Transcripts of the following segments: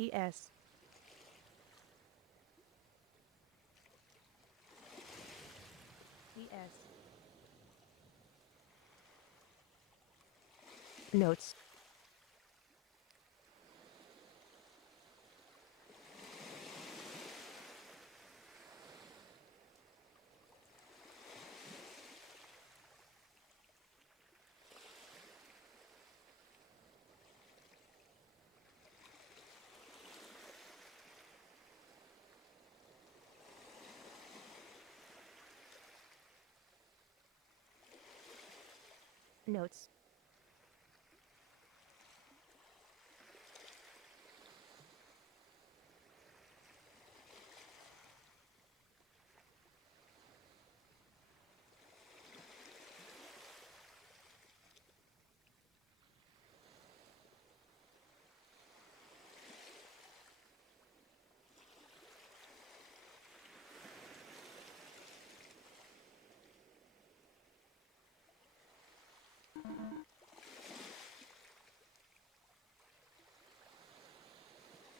ES. ES. Notes. Notes.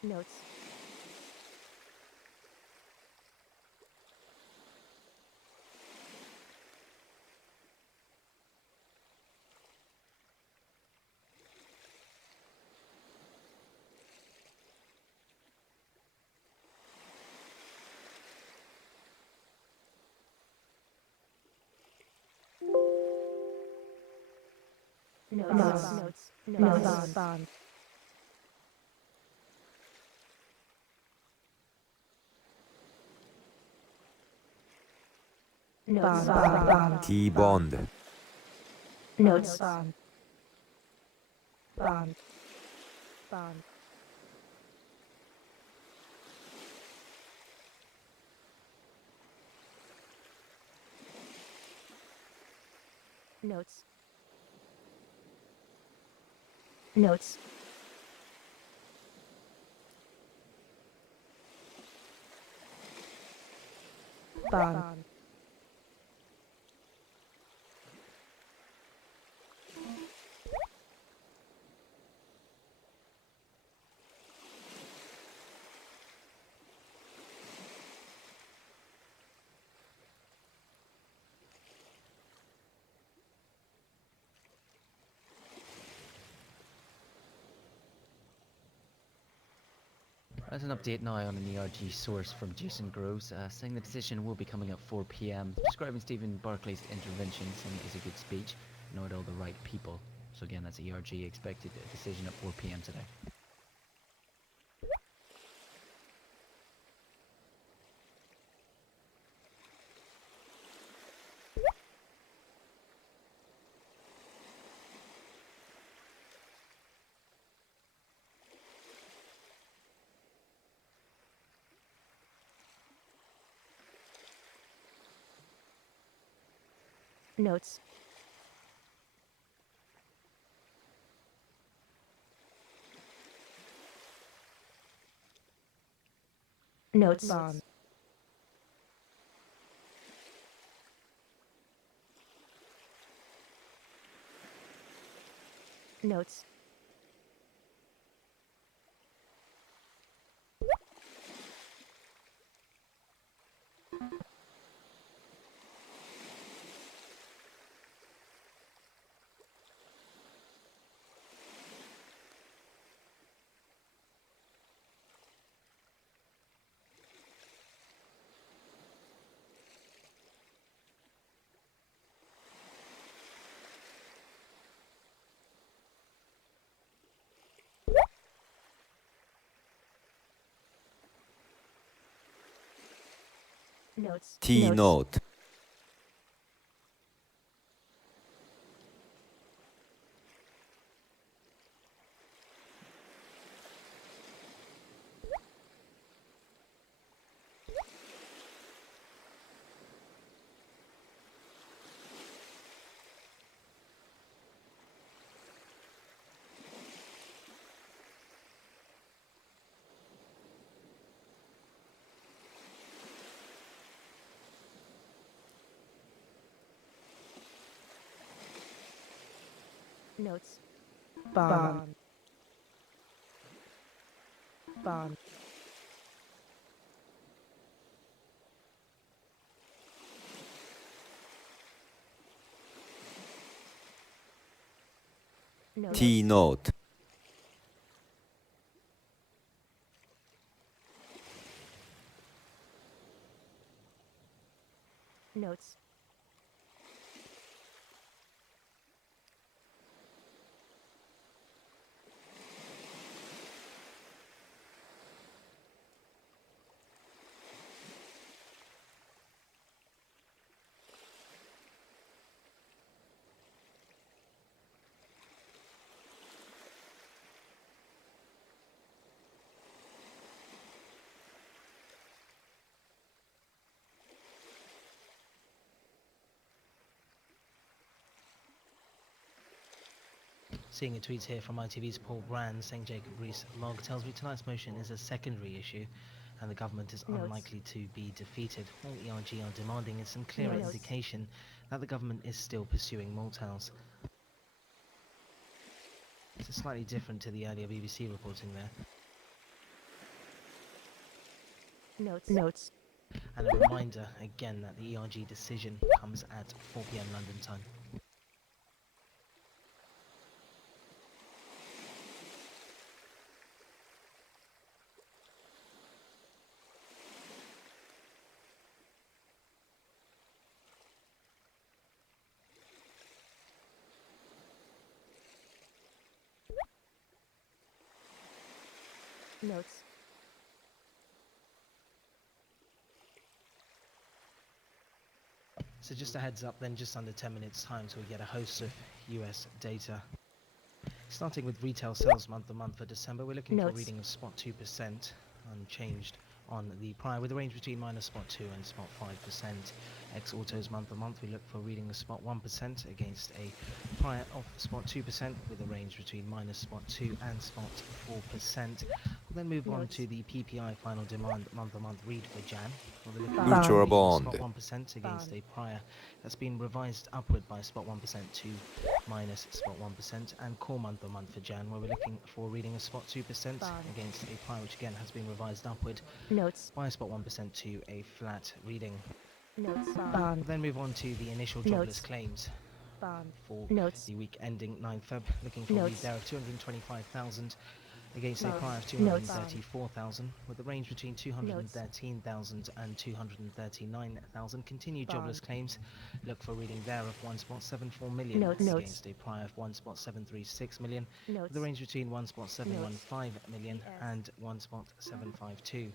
Notes. Notes. Notes. Notes. Bond. Notes. Bond. T-bond. Notes. Bond. Bond. Bond. Notes. Notes. Bond. As an update now on an ERG source from Jason Groves, saying the decision will be coming at 4 p.m. Describing Stephen Barclay's intervention, saying it was a good speech, annoyed all the right people. So again, that's ERG expected a decision at 4 p.m. today. Notes. Notes. Bond. Notes. Notes. T-note. Notes. Bond. bond, notes, T note. notes, Seeing a tweet here from ITV's Paul Brand saying Jacob Rees-Mogg tells me tonight's motion is a secondary issue and the government is Notes. unlikely to be defeated. All ERG are demanding is some clearer Notes. indication that the government is still pursuing Malthouse. This is slightly different to the earlier BBC reporting there. notes, And a reminder again that the ERG decision comes at 4 PM London time. notes, So just a heads up then, just under 10 minutes time till we get a host of US data. Starting with retail sales month to month for December, we're looking for a Notes. reading of spot 2%, unchanged on the prior, with a range between minus spot 2 and spot 5%. Ex autos month to month, we look for a reading of spot 1% against a prior of spot 2%, with a range between minus spot 2 and spot 4%. We'll then move on Notes. to the PPI final demand month to month read for Jan. We're looking Bond. for a Future reading of bond. spot 1% against Bond. a prior that's been revised upward by spot 1% to minus spot 1%, and core month to month for Jan, where we're looking for a reading of spot 2% Bond. against a prior which again has been revised upward notes, by spot 1% to a flat reading. notes, We'll bond, then move on to the initial jobless Notes. claims bond, for notes, the week ending 9 Feb, looking for a read Notes. there of 225,000 against a Notes. prior of Notes. 234,000, with a range between 213,000 and 239,000. Continued jobless Bond. claims, look for a reading there of 1.74 million Notes. against a prior of 1.736 million, notes, with a range between 1.715 million Yes. and 1.752.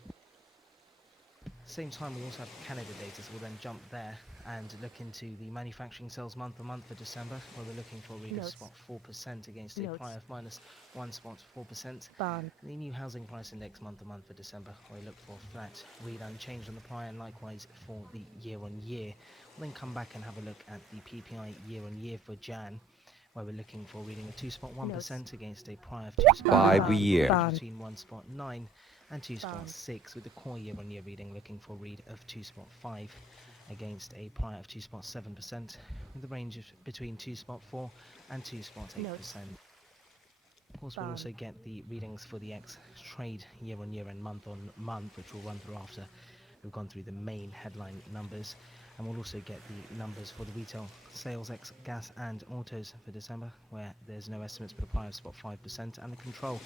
Same time, we also have Canada data, so we'll then jump there and look into the manufacturing sales month to month for December, where we're looking for a read of Notes. spot 4% against a Notes. prior of minus 1.4%. bond, The new housing price index month to month for December, where we look for a flat read unchanged on the prior, and likewise for the year on year. We'll then come back and have a look at the PPI year on year for Jan, where we're looking for a reading of 2.1% against a prior of 2.5 5-year. Bond. between 1.9 and 2.6, with the core year on year reading looking for a read of 2.5 against a prior of 2.7%, with a range of between 2.4 and 2.8%. Of course, we'll Bond. also get the readings for the ex-trade year on year and month on month, which we'll run through after we've gone through the main headline numbers. And we'll also get the numbers for the retail sales ex gas and autos for December, where there's no estimates but a prior of spot 5%, and the control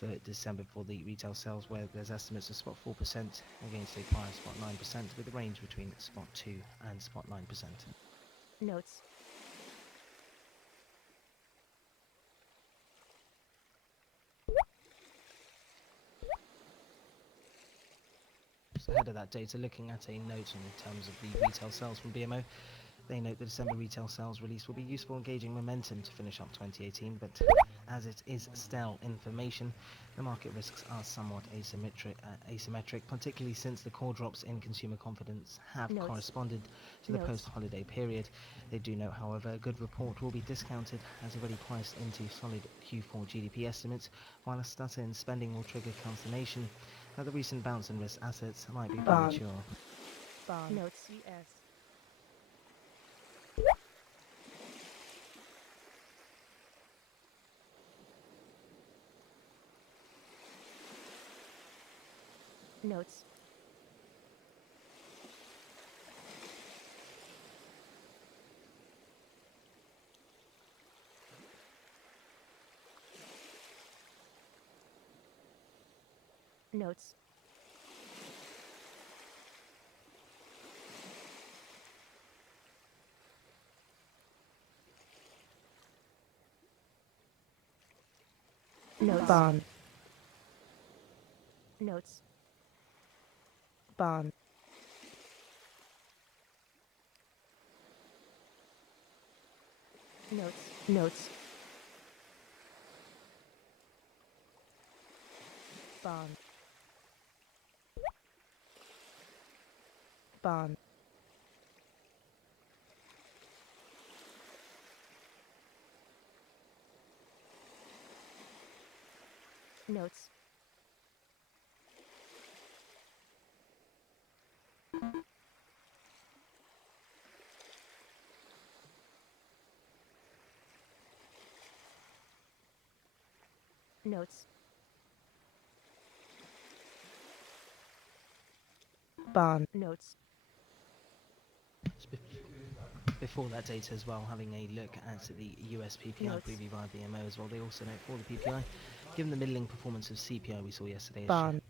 for December for the retail sales, where there's estimates of spot 4% against a prior of spot 9%, with a range between spot 2 and spot 9%. notes, Just ahead of that data, looking at a note in terms of the retail sales from BMO. They note the December retail sales release will be useful in gauging momentum to finish up 2018, but as it is stale information, the market risks are somewhat asymmetric, particularly since the core drops in consumer confidence have Notes. corresponded to the Notes. post-holiday period. They do note, however, a good report will be discounted as already priced into solid Q4 GDP estimates, while a stutter in spending will trigger consternation that the recent bounce in risk assets might be Bond. premature. bond, notes, US, Notes. Notes. Notes. Bond. Notes. Bond. Notes. Notes. Bond. Bond. Notes. Notes. Bond. Notes. Before that data as well, having a look at the US PPI Notes. preview via BMO as well. They also note for the PPI, given the middling performance of CPI we saw yesterday, Bond.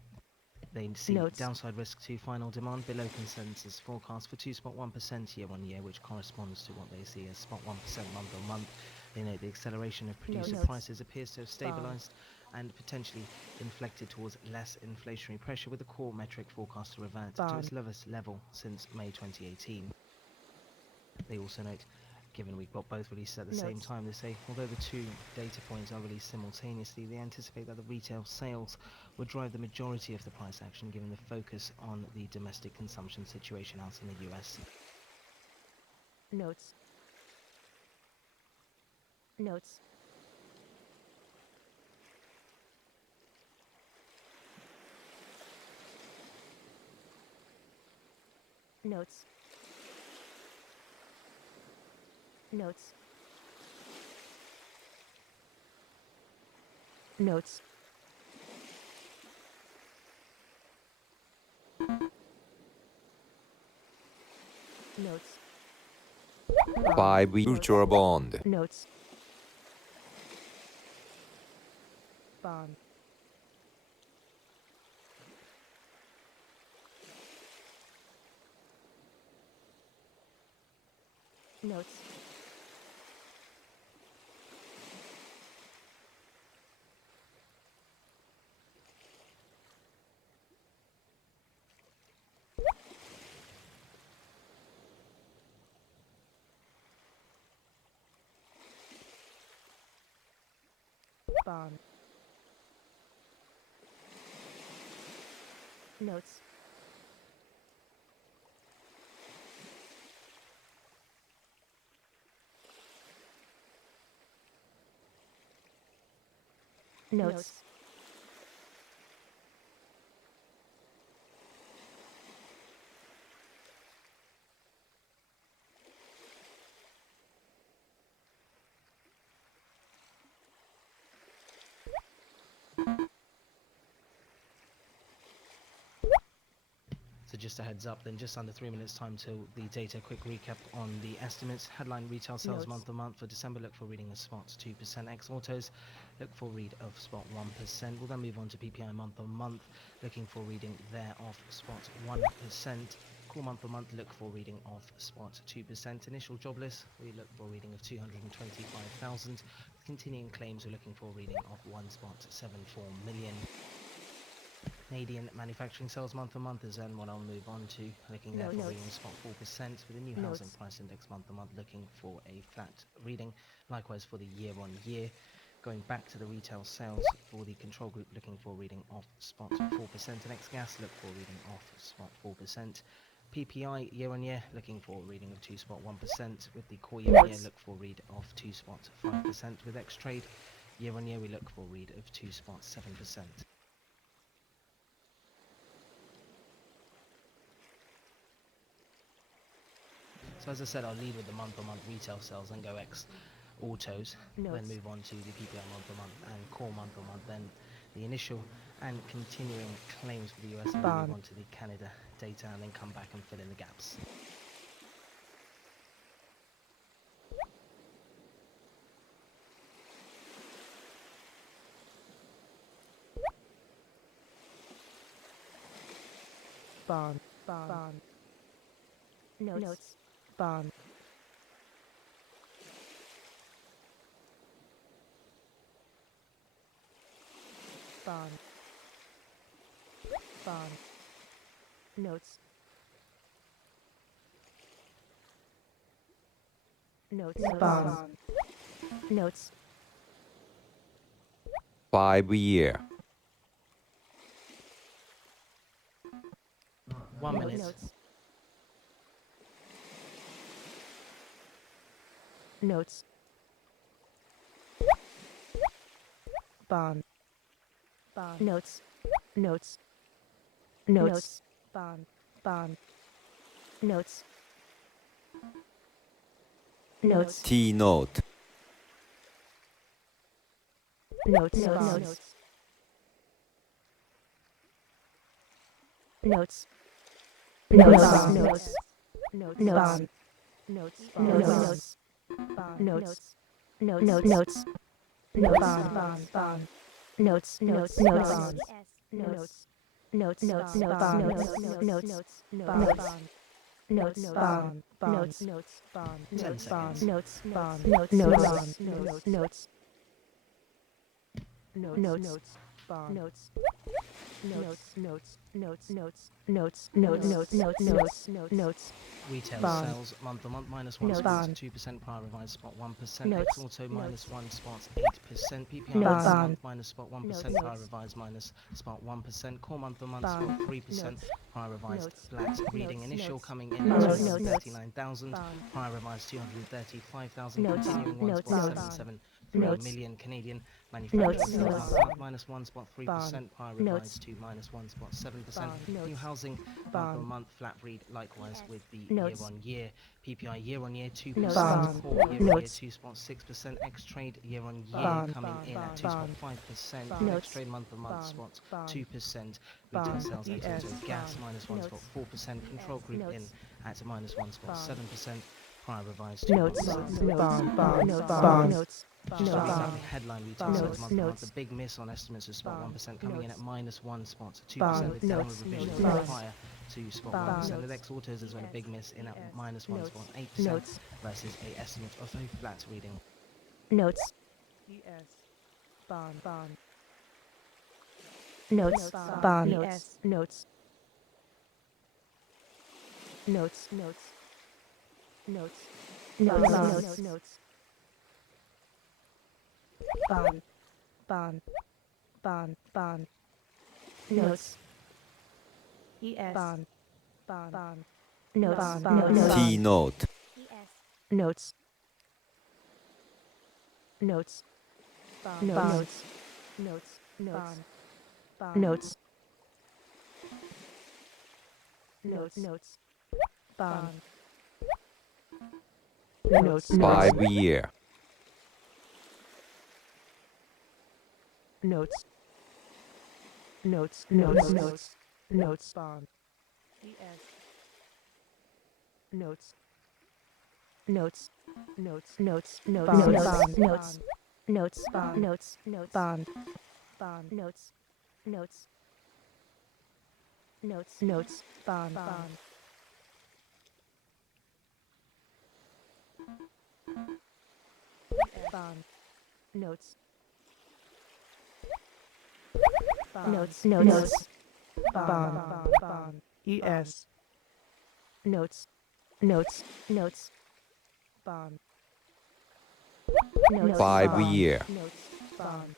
they see Notes. downside risk to final demand below consensus forecast for 2.1% year on year, which corresponds to what they see as 0.1% month on month. They note the acceleration of producer Notes. prices appears to have stabilised and potentially inflected towards less inflationary pressure, with the core metric forecast to revert to its Bond. lowest level since May 2018. They also note, given we've got both released at the same Notes. time, they say, although the two data points are released simultaneously, they anticipate that the retail sales will drive the majority of the price action, given the focus on the domestic consumption situation out in the US. Notes. Notes. Notes. Notes. Notes. Notes. Buy future bond. Notes. Bond. Notes. Bond. Notes. Notes. So just a heads up, then just under 3 minutes time till the data. Quick recap on the estimates. Headline retail sales Notes. month on month for December, look for reading of spot 2%. Ex autos, look for read of spot 1%. We'll then move on to PPI month on month, looking for reading there of spot 1%. Core month on month, look for reading of spot 2%. Initial jobless, we look for reading of 225,000. Continuing claims, we're looking for a reading of 1.74 million. Canadian manufacturing sales month on month is then what I'll move on to, looking there for Notes. reading spot 4%, with the new housing Notes. price index month on month looking for a flat reading. Likewise for the year on year. Going back to the retail sales for the control group, looking for a reading of spot 4%, and ex-gas look for a reading of spot 4%. PPI year on year looking for a reading of 2.1%, with the core year on year Notes. look for a read of 2.5%. With ex-trade year on year we look for a read of 2.7%. So as I said, I'll leave with the month-on-month retail sales and go ex autos, then Notes. move on to the PPI month-on-month and core month-on-month. Then the initial and continuing claims for the US, and then move on to the Canada data, and then come back and fill in the gaps. Bond. Notes. Bond. Notes. Bond. Notes. 5 year. 1 minute. Notes. Bond. Notes. Notes. Bond. Notes. T note. Notes. Notes. Retail Bond. sales month on month minus 1 Notes. spots, Bond. 2%, prior revised spot 1%, Notes. X auto minus 1 spots, 8%, PPI Notes. month on Bond. month minus spot 1%, Notes. prior revised minus spot 1%, core month on month Bond. spot 3%, Notes. prior revised Notes. flat, reading Notes. initial Notes. coming in Notes. at Notes. 239,000, Bond. prior revised 235,000, Notes. continuing 1 Notes. spot Bond. 773 Notes. million Canadian, manufacturing Notes. sales Notes. month on month minus 1 spot 3%, Bond. prior Notes. revised to minus 1 spot 7%, Bond. new Notes. housing month Bond. on month flat read likewise with the Notes. year on year. PPI year on year 2%, Bond. core year on year Notes. 2.6%, X trade year on year Bond. coming in at Bond. 2.5%, Bond. X trade month on month Bond. spots Bond. 2%, retail Bond. sales ex US. auto gas Bond. minus 1 spot Notes. 4%, control group Notes. in at minus 1 spot Bond. 7%, prior revised to Notes. 1%. Notes. Just to recap Bond. the headline retail Notes. sales month on month, Notes. the big miss on estimates of spot Bond. 1% coming in at Notes. minus 1 spot 2%, Bond. the downward Notes. revision Notes. from prior to spot Bond. 1%. Notes. With X autos as well, a big miss in at minus 1 Notes. spot 8% Notes. versus a estimate of a flat reading. Notes. Bond. Notes. Bond. Notes. Notes. Bond. Notes. Bond. Notes. T note. Notes. Notes. Notes. Notes. Bond. Notes. 5 year. Notes. Bond. Notes. Bond. Bond. Bond. Notes. Bond. ES. Notes. Bond. 5 year. Bond.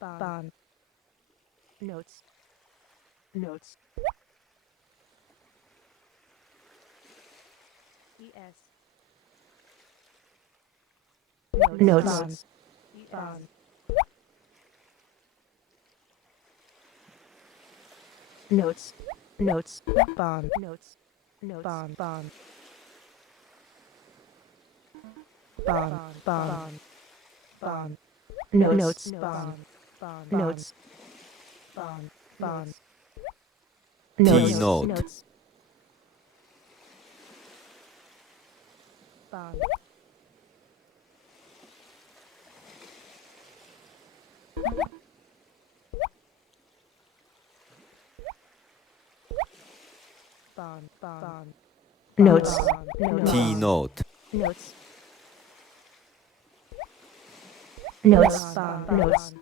Bond. Bond. Notes. Notes. Bond. Notes. Notes. Bond. Notes. Notes. Bond. Bond. Bond. Bond. Bond. Notes. Bond. Bond. Notes. Bond. Bond. T note. Notes. Bond. Bond. Bond. Notes. T note. Notes. Notes. Notes.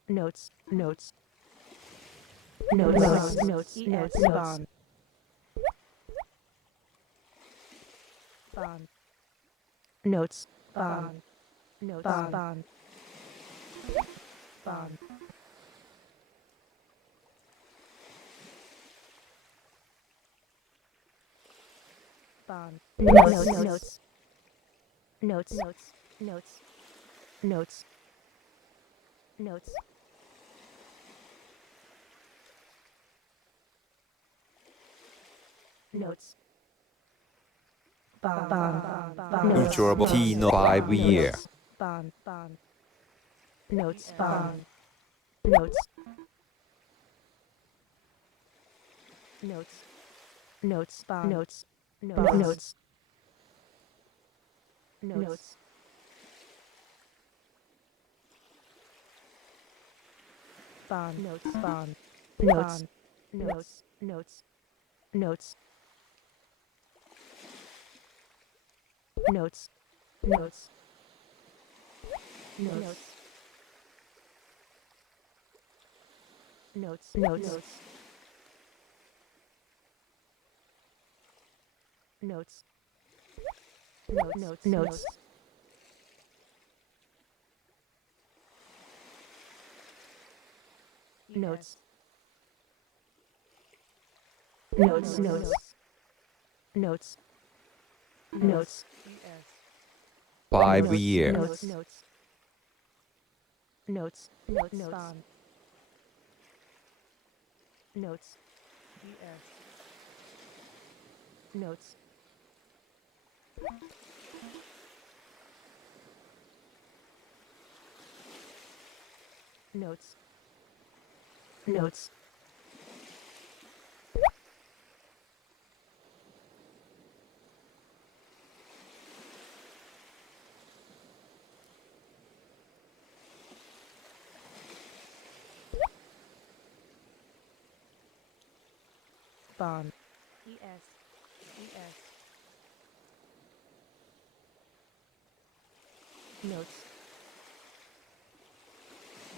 Notes. Notes. Notes. Notes. Notes. Bond. Bond. Notes. Bond. Notes. Bond. Bond. Bond. Notes. Notes. Notes. Notes. Notes. Notes. Notes. Notes. Bond. Bond. Bond. Futurable T note. 5-year. Bond. Bond. Notes. Bond. Notes. Notes. Notes. Bond. Notes. Notes. Notes. Bond. Notes. Bond. Notes. Notes. Notes. Notes. Notes. Notes. Notes. Notes. Notes. Notes. Notes. Notes. Notes. Notes. Notes. Notes. Notes. 5-year. Notes. Notes. Notes. Notes. Bond. Notes. Notes. Notes. Notes. Bond. Notes.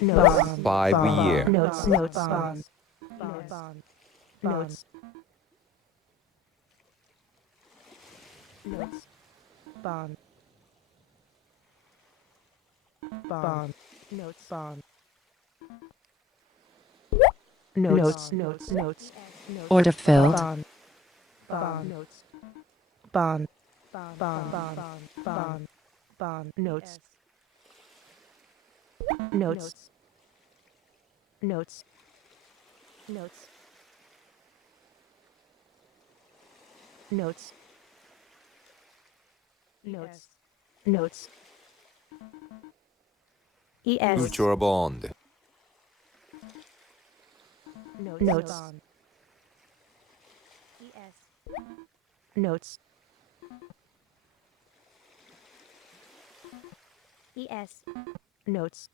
Notes. 5-year. Notes. Notes. Bond. Bond. Notes. Notes. Bond. Bond. Notes. Bond. Notes. Notes. Notes. Order filled. Bond. Bond. Notes. Bond. Bond. Bond. Bond. Bond. Notes. Notes. Notes. Notes. Notes. Notes. Notes. ES. Future bond. Notes. Notes. Notes. ES. Notes.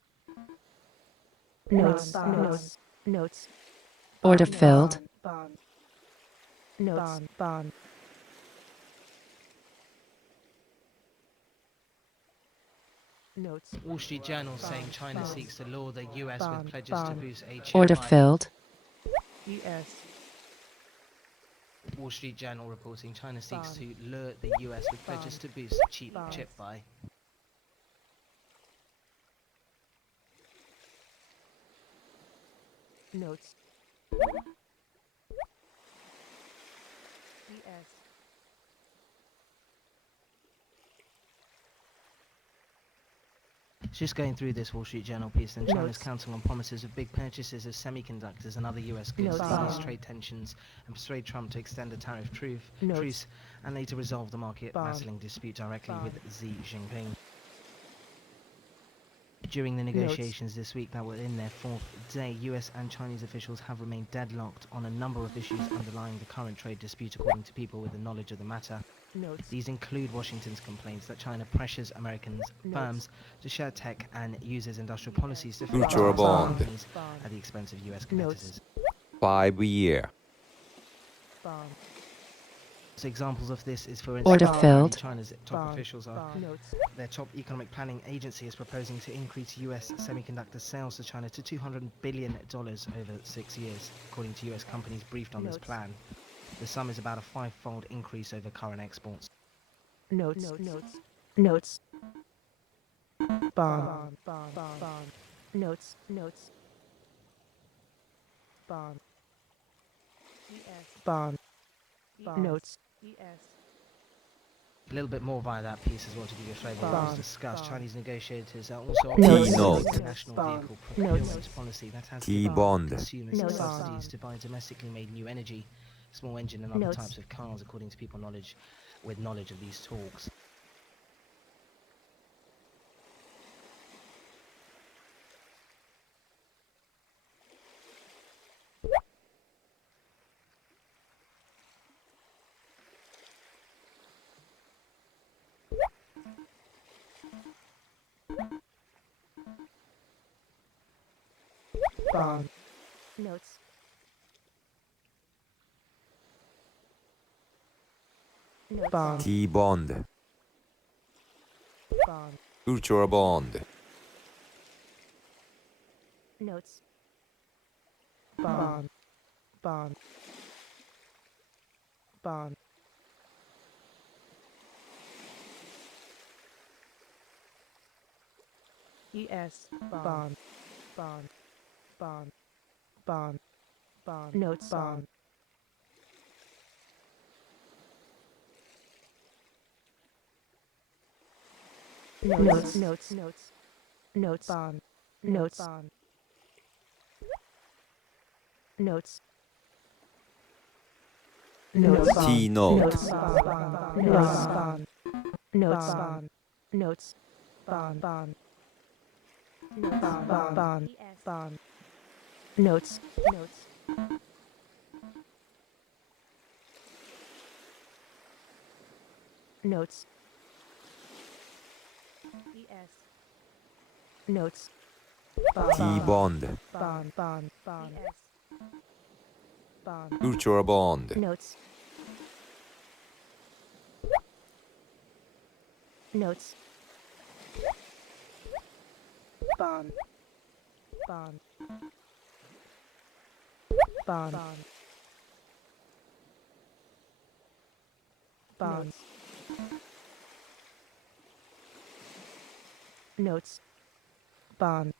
Notes. Notes. Notes. Order filled. Bond. Notes. Bond. Notes. Wall Street Journal saying China seeks to lure the US with pledges to boost a chip Order buy. filled. ES. Wall Street Journal reporting China seeks to Bond. lure the US with pledges to boost cheap Bond. chip buy. Notes. ES. Just going through this Wall Street Journal piece, and China's Notes. counting on promises of big purchases of semiconductors and other US goods Notes. to ease trade tensions and persuade Trump to extend a tariff Notes. truce and later resolve the market Bomb. battling dispute directly Bomb. with Xi Jinping. During the negotiations this week that were in their fourth day, US and Chinese officials have remained deadlocked on a number of issues underlying the current trade dispute, according to people with the knowledge of the matter. Notes. These include Washington's complaints that China pressures American firms to share tech and uses industrial policies to favor Future bond. companies Bond. at the expense of US competitors. 5-year. Bond. So examples of this is, for Order instance, filled. China's top Bond. officials are. Bond. Notes. Their top economic planning agency is proposing to increase US semiconductor sales to China to $200 billion over 6 years, according to US companies briefed on this Notes. plan. The sum is about a 5-fold increase over current exports. Notes. Notes. Notes. Bond. Bond. Bond. Notes. Notes. Bond. Bond. Notes. A little bit more via that piece as well to give you a flavour of what was Bond. discussed. Bond. Chinese negotiators are also Notes. Keynote. the national Bond. vehicle Notes. procurement policy that has T-bond. given consumers Notes. subsidies Bond. to buy domestically made new energy, small engine and other Notes. types of cars, according to people with knowledge of these talks. Bond. Notes. Bond. T-bond. Bond. Future bond. Notes. Bond. Bond. Bond. ES. Bond. Bond. Bond. Bond. Bond. Notes. Bond. Notes. Notes. Notes. Notes. Bond. Notes. Bond. Notes. Notes. T-note. Notes. Bond. Notes. Bond. Notes. Bond. Notes. Bond. Bond. Notes. Bond. Bond. Bond. Notes. Notes. Notes. Notes. T-bond. Bond. Bond. Bond. Bond. Future bond. Notes. Notes. Bond. Bond. Bond. Bond. Notes. Bond.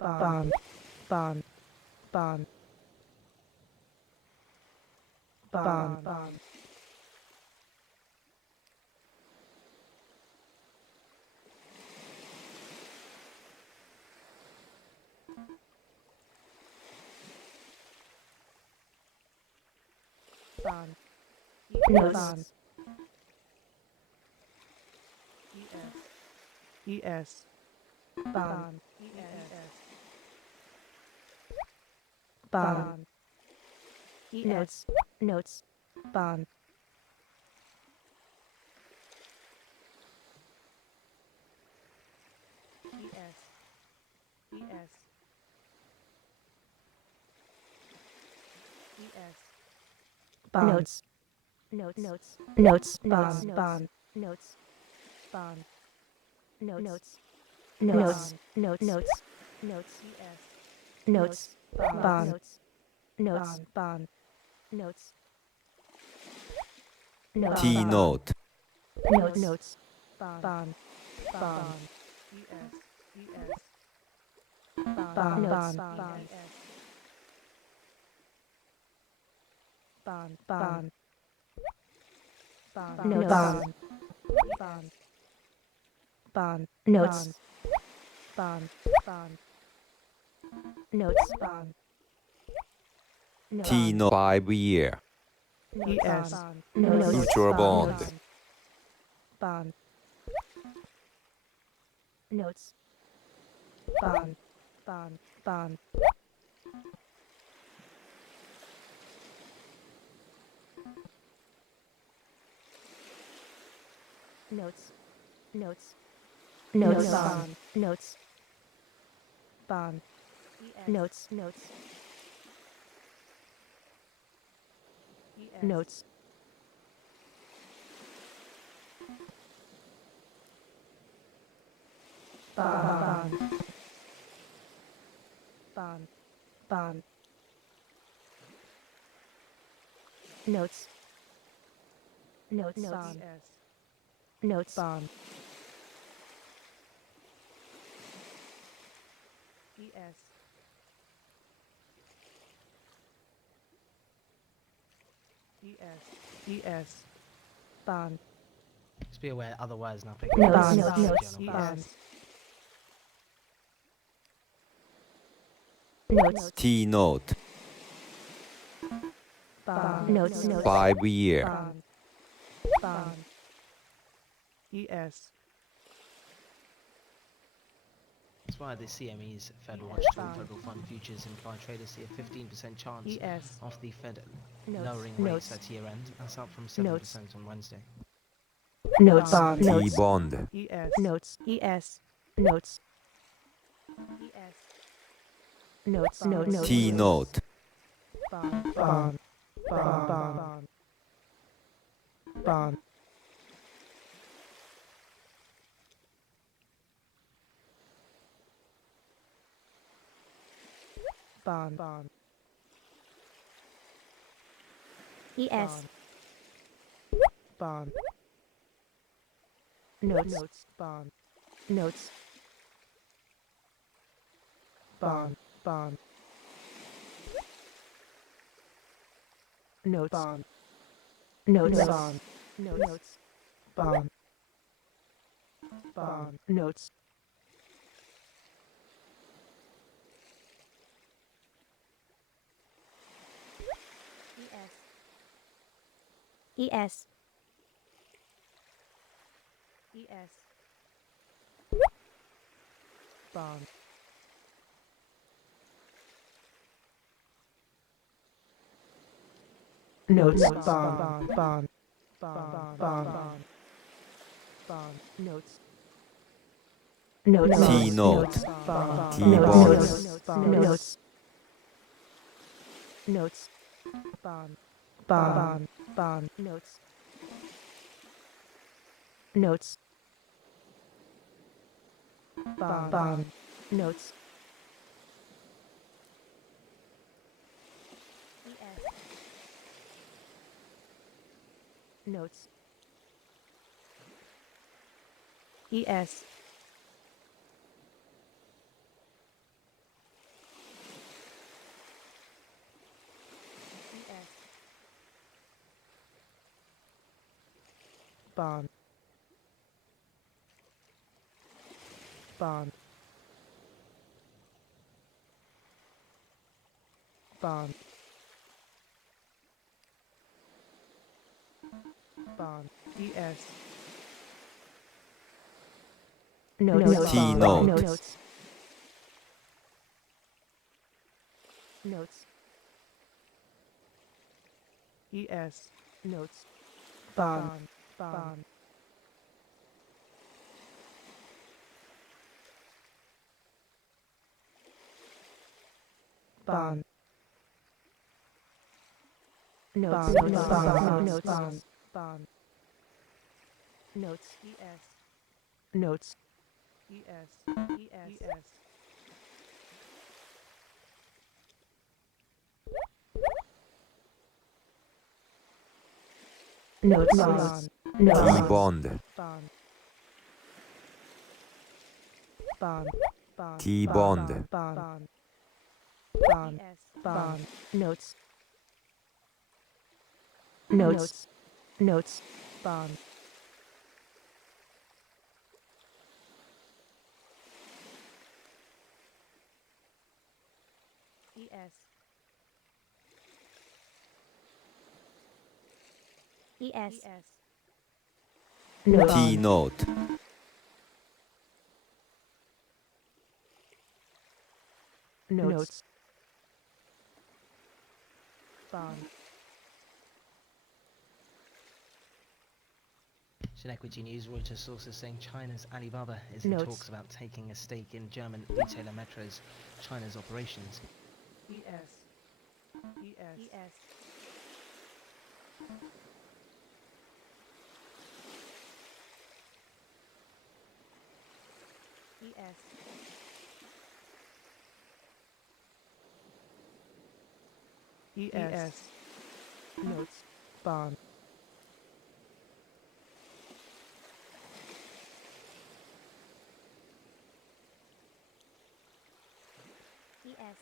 Bond. Bond. Bond. Bond. Bond. Bond. Notes. ES. Bond. Bond. Notes. Notes. Bond. Bond. Notes. Notes. Notes. Notes. Bond. Bond. Notes. Bond. Notes. Notes. Notes. Notes. Notes. Notes. Bond. Notes. Bond. Notes. Notes. T-note. Notes. Notes. Bond. Bond. Bond. Bond. Bond. Bond. Bond. Notes. bond, notes, bond, notes, T note 5-year. ES, Future bond. bond, notes, bond, bond, notes, bond, notes, bond, notes, notes, bond, bond, notes, bond, notes, bond, bond, Just be aware other words now pick notes, up. notes, T note bond, notes, 5-year. bond, That's why the CME's Fed Watch tool Federal Fund Futures imply traders see a 15% chance of the Fed lowering rates at year end. That's up from 7% on Wednesday. notes, T bond. notes, notes, notes, T note bond, bond, bond, bond, ES, bond, notes, bond, notes, bond, notes, bond, notes, bond, notes, ES, bond, notes, bond, notes, T note T bond. notes, notes, bond, notes, notes, bond, notes, notes, ES, bond, bond, bond, bond, ES, notes, T note notes, notes, ES, notes, bond, bond, bond, notes, notes, bond, notes, ES, notes, ES, notes, bond, T notes, bond. bond, bond, bond, T bond. bond, bond, notes, notes, bond, ES. Notes. T note. Notes. Bond. In Equity News, Reuters sources saying China's Alibaba is in Notes. talks about taking a stake in German retailer Metro's China's operations. ES. ES. ES. ES. ES. Notes. Bond. ES.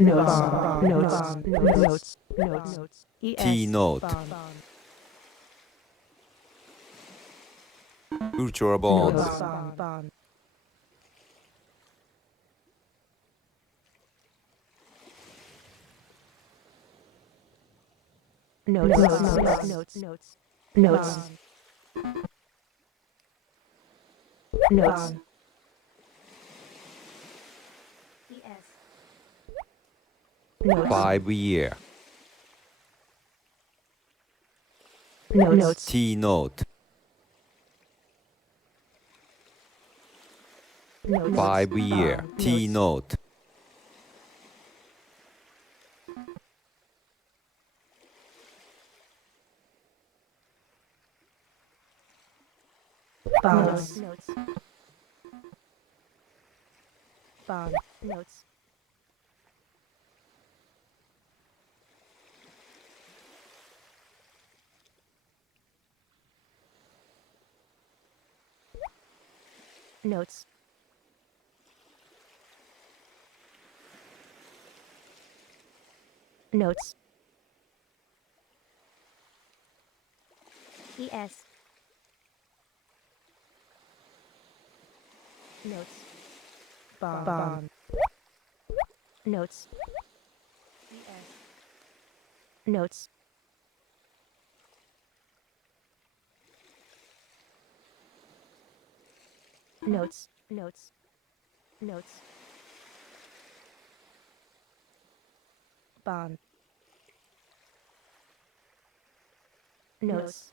Notes. Notes. Notes. Notes. ES. T note. Bond. Future bond. Notes. Bond. Notes. Notes. Notes. Notes. Notes. ES. Notes. 5 year. Notes. T note. Notes. 5 year. Bond. T note. Bond. Notes. Notes. Bond. Notes. Notes. Notes. ES. Notes. Bond. Notes. ES. Notes. Notes. Notes. Notes. Bond. Notes.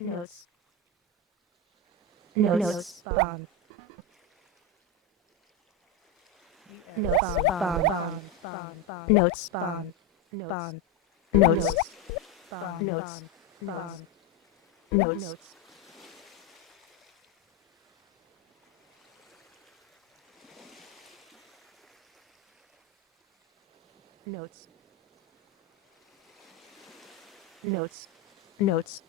Notes. Notes. Bond. Notes. Bond. Bond. Notes. Bond. Notes. Notes. Notes. Bond. Notes. Bond. Notes. Notes. Notes. Notes.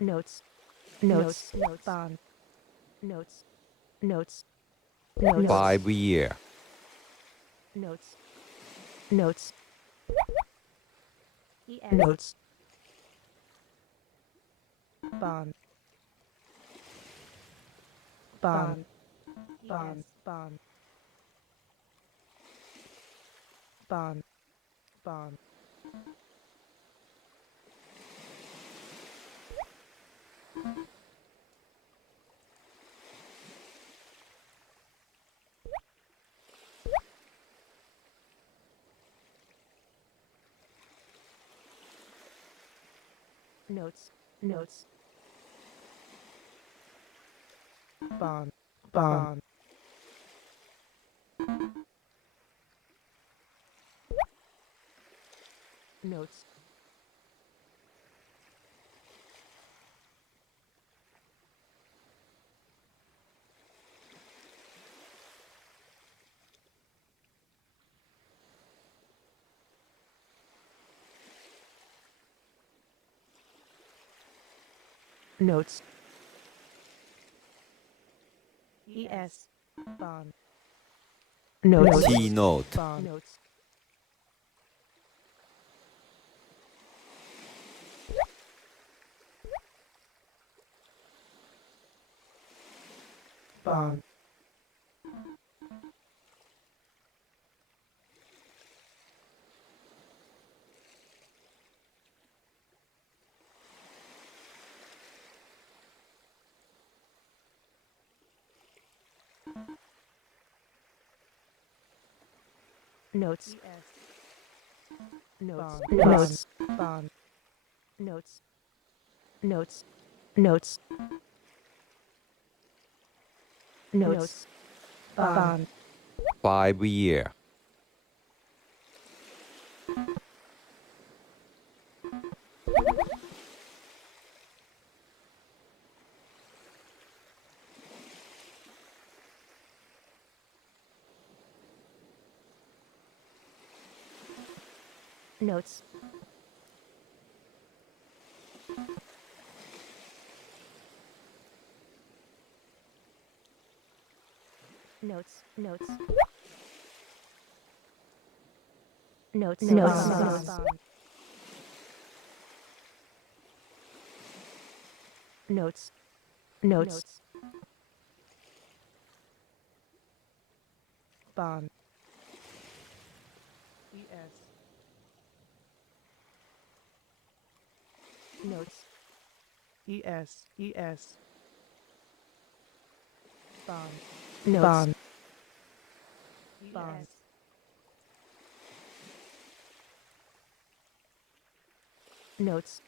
Notes. Notes. Notes. Bond. Notes. Notes. Notes. 5 year. Notes. Notes. ES. Notes. Bond. Bond. Bond. Bond. Bond. Bond. Notes. Notes. Bond. Bond. Notes. Notes. ES. Bond. Notes. T note. Bond. Notes. bond, notes, notes, notes, bond, notes, notes, notes, notes, bond, 5-year, Notes. Notes. Notes. Notes. Notes. Notes. Notes. Bond. ES. Notes. ES. ES. Bond. Notes. Bond. Bond. Notes.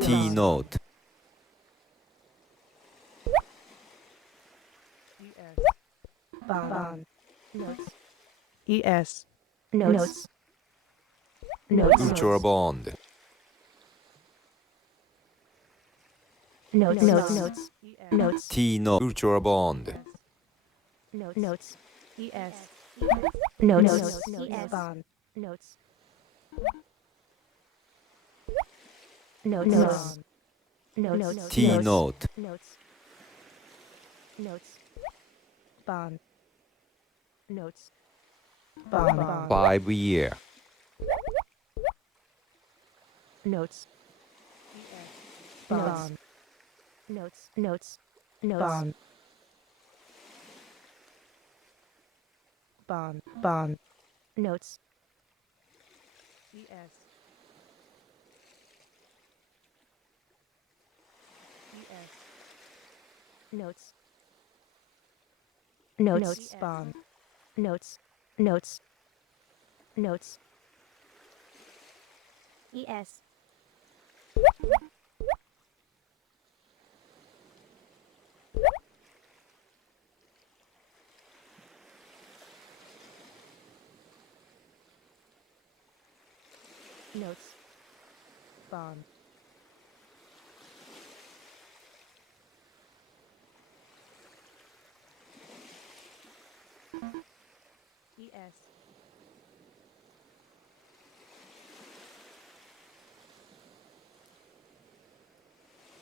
T note, ES. Bond. Notes. ES. Notes. Notes. ultra bond, Notes. Notes. Notes. Notes. T note, ultra bond, Notes. Notes. ES. Notes. Notes. ES. Bond. Notes. Notes. Notes. Notes. T note, Notes. Notes. Bond. Notes. Bond. 5-year, Notes. Bond. Notes. Notes. Notes. Bond. Bond. Bond. Notes. ES. ES. Notes. Notes. Bond. Notes. Notes. Notes. ES. Notes. Bond. ES.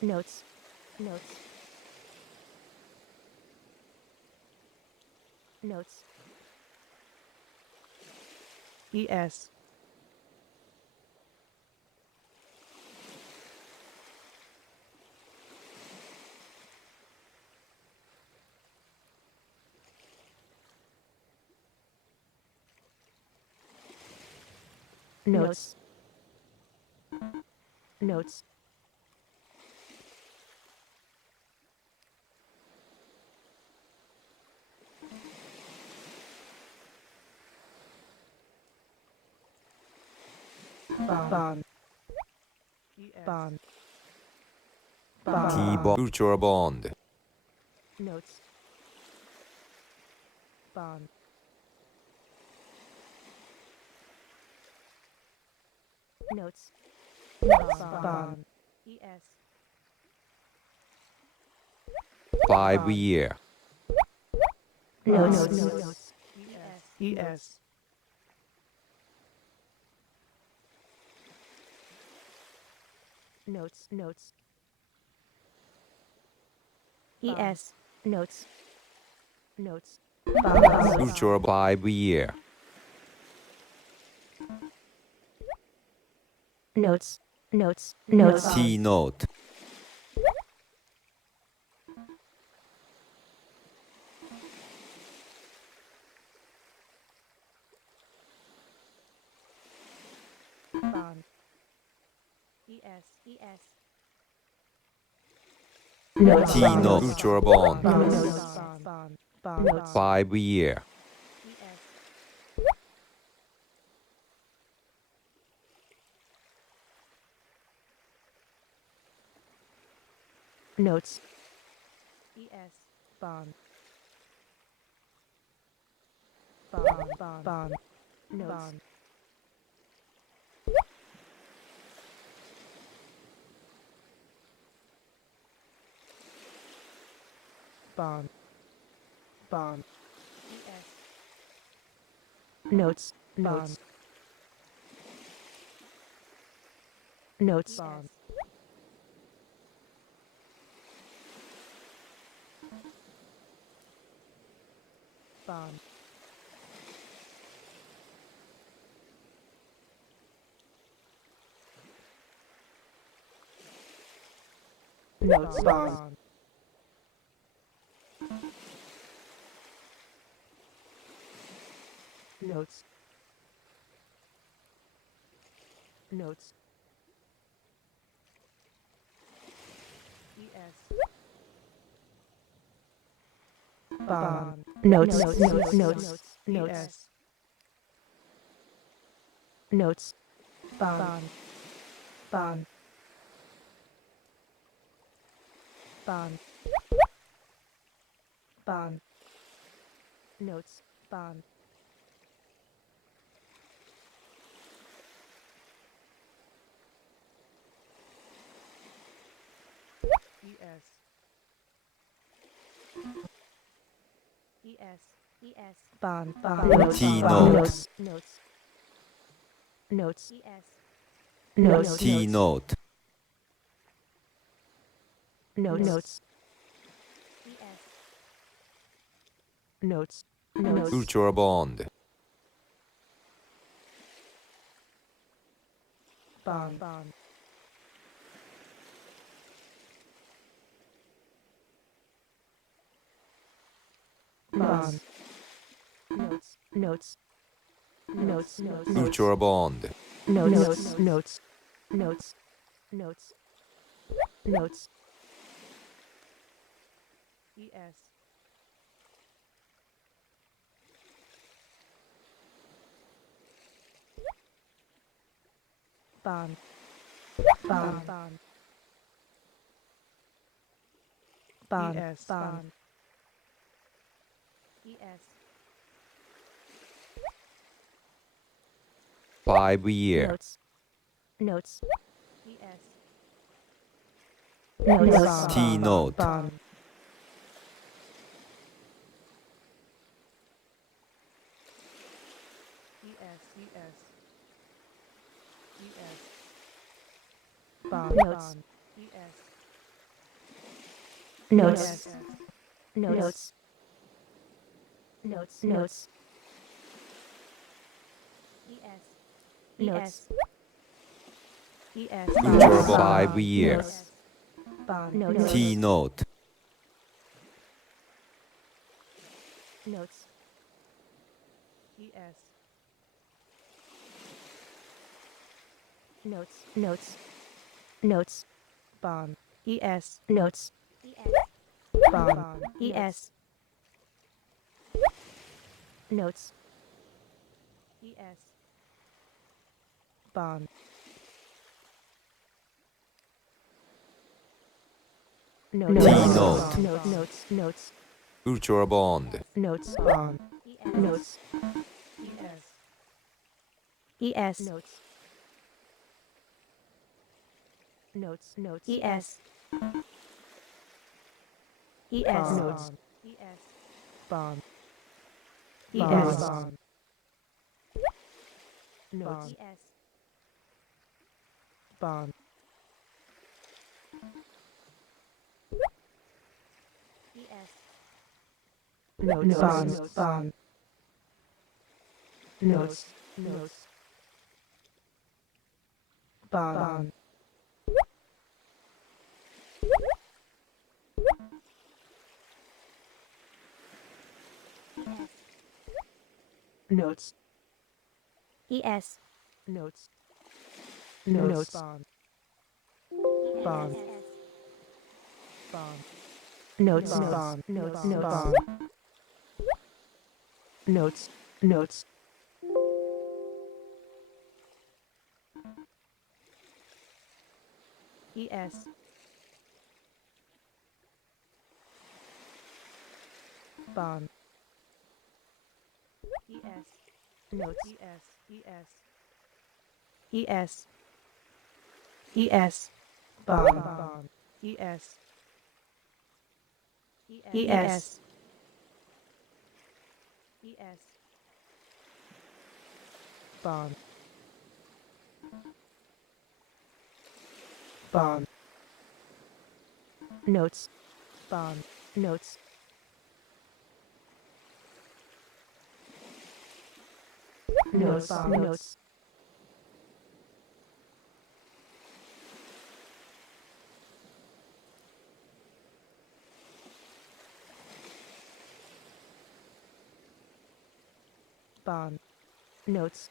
Notes. Notes. Notes. ES. Notes. Notes. Bond. Bond. T Bond. bond, ultra bond, Notes. Bond. Notes. Bond. ES. 5-year, Notes. Notes. ES. Notes. Notes. ES. Notes. Notes. Bond. ultra 5-year, Notes. Notes. Notes. T note, Notes. T note. Future bond. Notes. Notes. 5 year. Notes. Bond. Bond. Notes. Bond. Bond. Notes. Notes. Notes. Bond. Bond. Notes. Bond. Notes. Notes. Bond. Notes. Notes. Notes. Notes. Notes. Bond. Bond. Bond. Bond. Notes. Bond. Bond. Bond. T Bond. note. Notes. Notes. Notes. T note. Notes. Notes. Notes. Future bond. Bond. Bond. Bond. Notes. Notes. Notes. Notes. Future bond. Notes. Notes. Notes. Notes. Notes. Bond. Bond. Bond. Bond. Bond. 5 year. Notes. Notes. Notes. T note. Bond. Bond. Notes. Notes. Notes. Notes. Notes. Notes. Future 5 year. Bond. Notes. T note. Notes. Notes. Notes. Notes. Bond. Notes. Bond. Notes. Bond. Notes. T-note. Notes. Notes. Future bond. Notes. Bond. Notes. Notes. Notes. Notes. Notes. Bond. Bond. Notes. Bond. Notes. Bond. Bond. Notes. Notes. Bond. Notes. Notes. Notes. Bond. bond, bond, notes, bond, notes, bond, notes, notes, es, bond, es, notes, es, bond, bond, es, bond, bond, notes, bond, notes, notes, notes, bond, notes,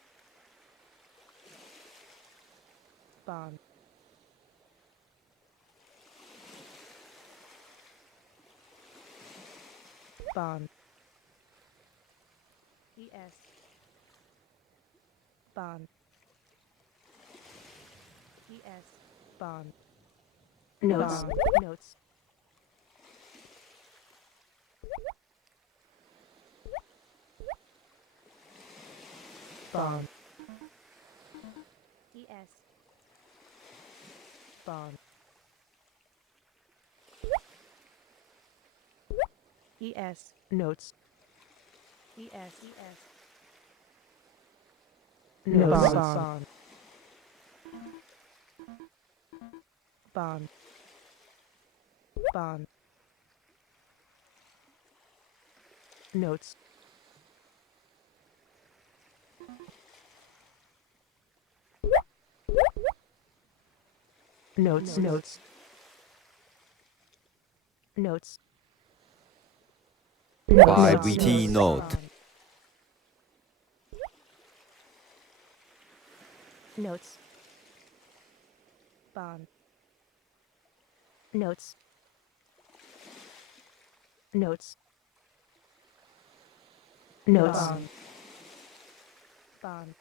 bond, bond, bond, bond, notes, notes, bond, bond, notes, notes, bond, bond, bond, notes, notes, notes, notes, 5VT note. notes, bond, notes, notes, notes, bond,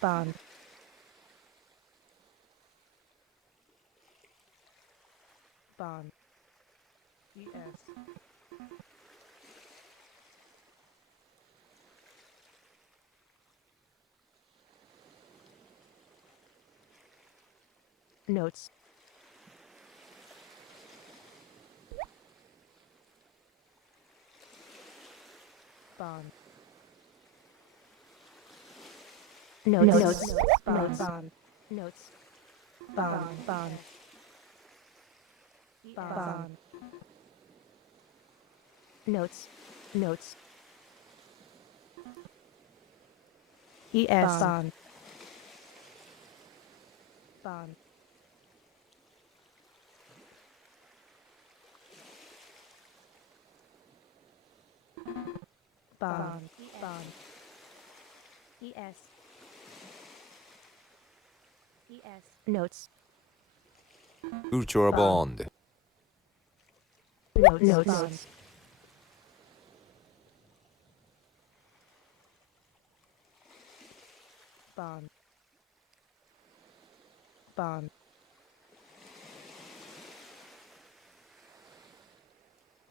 bond, bond, notes, bond, notes, notes, bond, bond, notes, bond, bond, bond, notes, notes, bond, bond, bond, bond, notes, Virtual bond. notes, notes, bond, bond,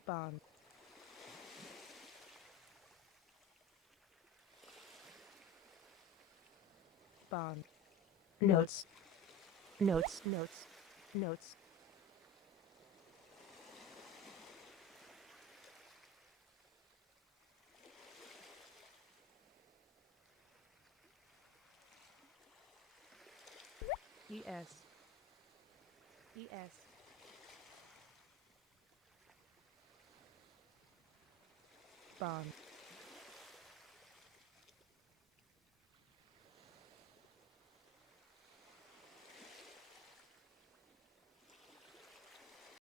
bond, bond, notes, notes, notes, notes, bond.